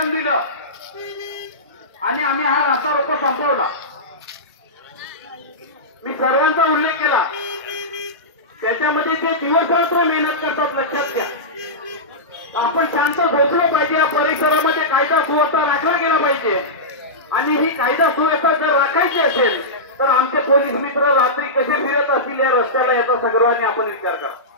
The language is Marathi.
निवेदन दिलं आणि आम्ही हा रास्ता रोको संपवला। मी सर्वांचा उल्लेख केला, त्याच्यामध्ये ते दिवस रात्र मेहनत करतात, लक्षात घ्या। आपण शांत झोपलो पाहिजे, या परिसरामध्ये कायदा सुव्यवस्था राखला गेला पाहिजे आणि ही कायदा सुव्यवस्था जर राखायची असेल तर आमचे पोलीस मित्र रात्री कसे फिरत असतील या रस्त्याला, याचा सर्वांनी आपण विचार करा।